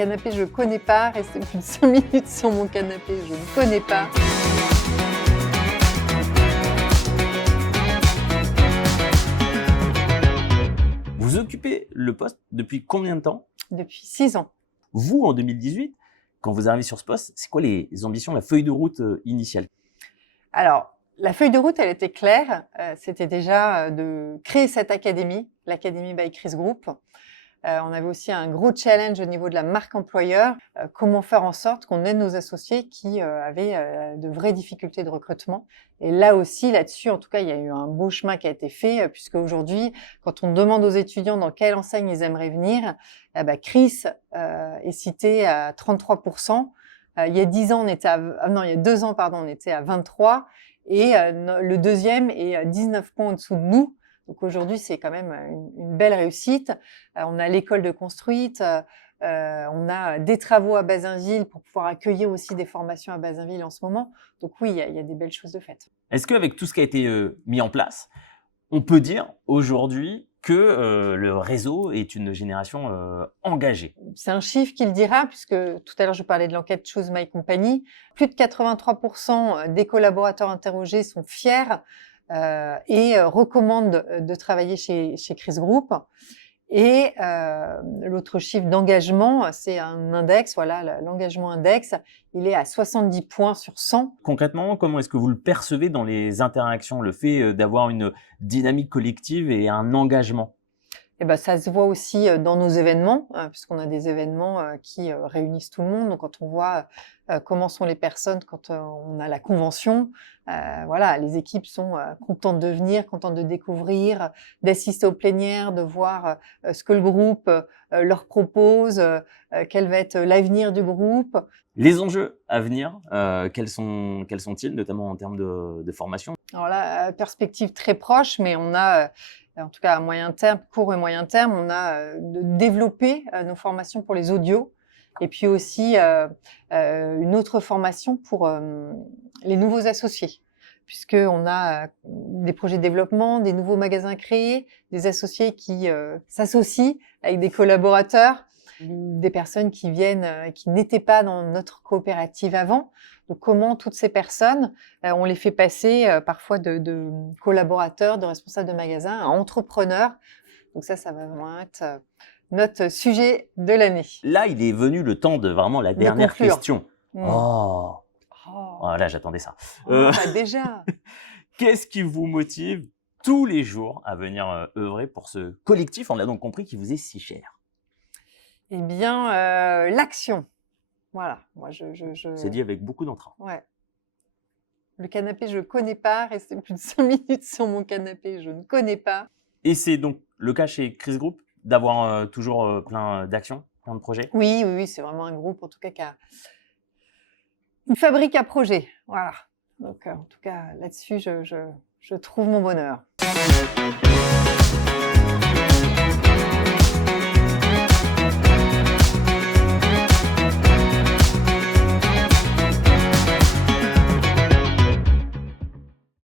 canapé, je connais pas. Rester plus de 5 minutes sur mon canapé, je ne connais pas. Vous occupez le poste depuis combien de temps? Depuis 6 ans. Vous, en 2018, quand vous arrivez sur ce poste, c'est quoi les ambitions, la feuille de route initiale? Alors, la feuille de route, elle était claire. C'était déjà de créer cette académie, l'Académie by Chris Group. On avait aussi un gros challenge au niveau de la marque employeur. Comment faire en sorte qu'on aide nos associés qui avaient de vraies difficultés de recrutement. Et là aussi, là-dessus, en tout cas, il y a eu un beau chemin qui a été fait, puisque aujourd'hui, quand on demande aux étudiants dans quelle enseigne ils aimeraient venir, Chris est cité à 33%. Il y a 10 ans, on était il y a 2 ans, pardon, on était à 23%. Et le deuxième est 19 points en dessous de nous. Donc aujourd'hui, c'est quand même une belle réussite. On a l'école de construite, on a des travaux à Bazainville pour pouvoir accueillir aussi des formations à Bazainville en ce moment. Donc oui, il y a des belles choses de faites. Est-ce qu'avec tout ce qui a été mis en place, on peut dire aujourd'hui que le réseau est une génération engagée? C'est un chiffre qui le dira, puisque tout à l'heure, je parlais de l'enquête Choose My Company. Plus de 83% des collaborateurs interrogés sont fiers et recommandent de travailler chez Chris Group. Et l'autre chiffre d'engagement, c'est un index, voilà, l'engagement index, il est à 70 points sur 100. Concrètement, comment est-ce que vous le percevez dans les interactions, le fait d'avoir une dynamique collective et un engagement? Et ça se voit aussi dans nos événements, puisqu'on a des événements qui réunissent tout le monde. Donc, quand on voit comment sont les personnes quand on a la convention, voilà, les équipes sont contentes de venir, contentes de découvrir, d'assister aux plénières, de voir ce que le groupe leur propose, quel va être l'avenir du groupe. Les enjeux à venir, quels sont-ils, notamment en termes de formation? Alors là, perspective très proche, mais on a, en tout cas à moyen terme, court et moyen terme, on a de développer nos formations pour les audios et puis aussi une autre formation pour les nouveaux associés, puisqu'on a des projets de développement, des nouveaux magasins créés, des associés qui s'associent avec des collaborateurs, des personnes qui viennent, qui n'étaient pas dans notre coopérative avant. Donc, comment toutes ces personnes, on les fait passer parfois de collaborateurs, de responsables de magasins à entrepreneurs. Donc ça va vraiment être notre sujet de l'année. Là, il est venu le temps de vraiment la dernière conclure. question. Oh, là, j'attendais ça. Déjà. Qu'est-ce qui vous motive tous les jours à venir œuvrer pour ce collectif, on l'a donc compris, qui vous est si cher? Eh bien, l'action. Voilà, moi C'est dit avec beaucoup d'entrain. Ouais. Le canapé, je connais pas. Rester plus de 5 minutes sur mon canapé, je ne connais pas. Et c'est donc le cas chez Chris Group d'avoir toujours plein d'actions, plein de projets? Oui, c'est vraiment un groupe, en tout cas, qui a une fabrique à projets. Voilà. Donc, en tout cas, là-dessus, je trouve mon bonheur.